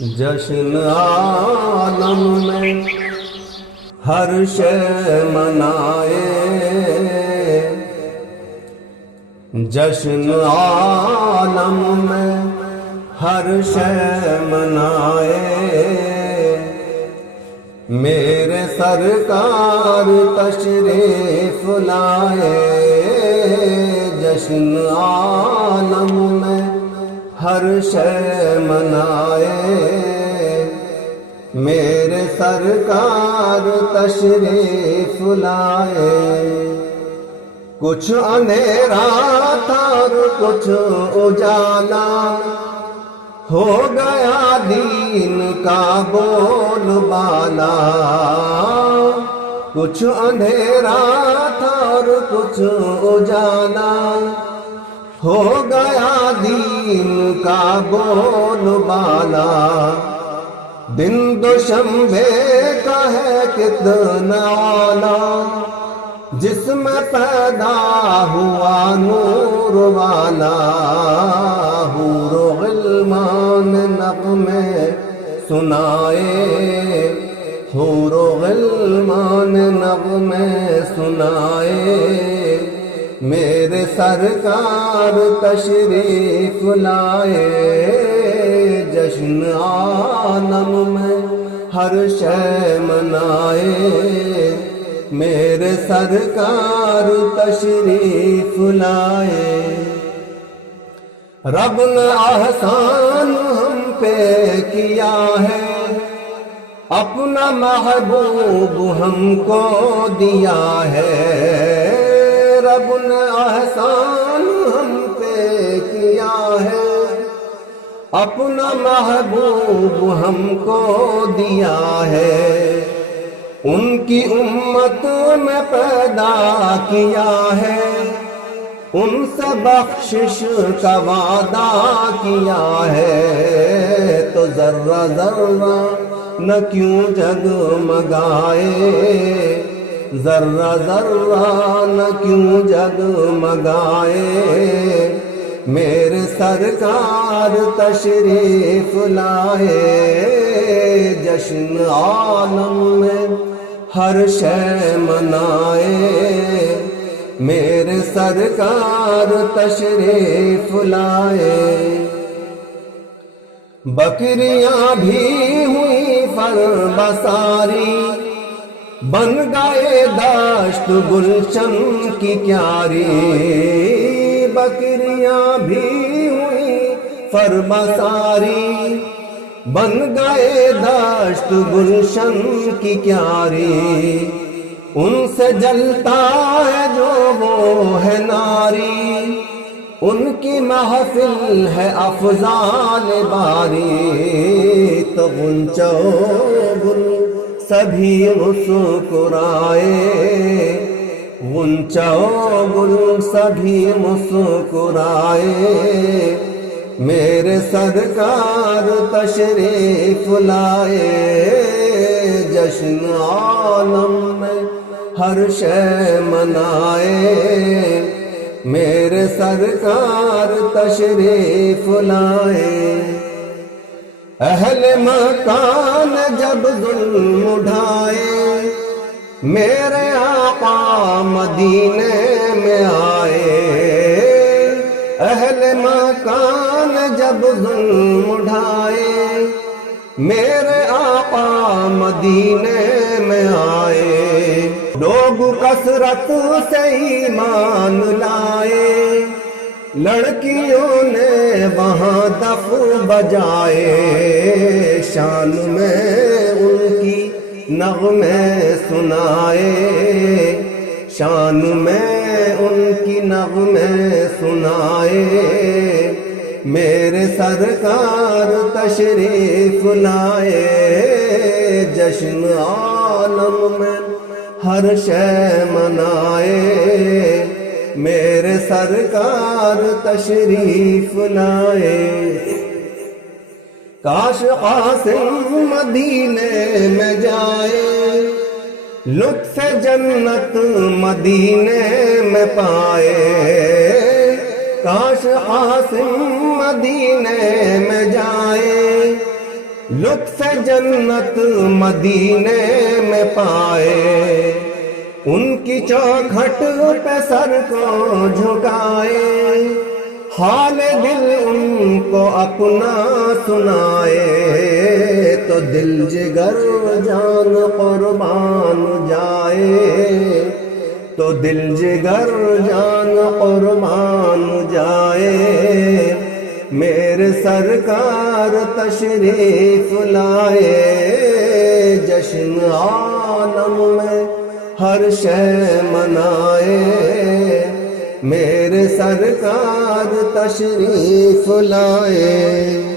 جشن عالم میں ہر شے منائے، جشن عالم میں ہر شے منائے، میرے سرکار تشریف لائے، جشن عالم میں ہر شے منائے، میرے سرکار تشریف لائے۔ کچھ اندھیرا تھا اور کچھ اجالا، ہو گیا دین کا بول بالا، کچھ اندھیرا تھا اور کچھ اجالا، ہو گیا دین کا بول بالا۔ دن دوشنبے کا ہے کتنا اعلیٰ، جس میں پیدا ہوا نور والا، حور و غلمان نغمے سنائے، حور و غلمان نغمے سنائے، میرے سرکار تشریف لائے، جشن عالم میں ہر شے منائے، میرے سرکار تشریف لائے۔ رب نے احسان ہم پہ کیا ہے، اپنا محبوب ہم کو دیا ہے، رب نے احسان ہم پہ کیا ہے، اپنا محبوب ہم کو دیا ہے، ان کی امت میں پیدا کیا ہے، ان سے بخشش کا وعدہ کیا ہے، تو ذرہ ذرہ نہ کیوں جگمگائے، ذرہ ذرہ نہ کیوں جگمگائے، میرے سرکار تشریف لائے، جشن عالم میں ہر شے منائے، میرے سرکار تشریف لائے۔ بکریاں بھی ہوئی فربساری، بن گئے دشت گلشن کی کیاری، بکریاں بھی ہوئی فربساری، بن گئے دشت گلشن کی کیاری، ان سے جلتا ہے جو وہ ہے ناری، ان کی محفل ہے افضال باری، تو غنچہ گل سبھی مسکرائے، غنچہ گل سبھی مسکرائے، میرے سرکار تشریف لائے، جشن عالم میں ہر شے منائے، میرے سرکار تشریف لائے۔ اہل مکان جب ظلم اٹھائے، میرے آقا مدینے میں آئے، اہل مکان جب ظلم اٹھائے، میرے آقا مدینے میں آئے، لوگ کثرت سے ایمان لائے، لڑکیوں نے وہاں دف بجائے، شان میں ان کی نغمے سنائے، شان میں ان کی نغمے سنائے، میرے سرکار تشریف لائے، جشن عالم میں ہر شے منائے، میرے سرکار تشریف لائے۔ کاش قاسم مدینے میں جائے، لطف جنت مدینے میں پائے، کاش قاسم مدینے میں جائے، لطف جنت مدینے میں پائے، ان کی چوکھٹ پہ سر کو جھکائے، حال دل ان کو اپنا سنائے، تو دل جگر جان قربان جائے، تو دل جگر جان قربان جائے، میرے سرکار تشریف لائے، جشن عالم میں ہر شے منائے، میرے سرکار تشریف لائے۔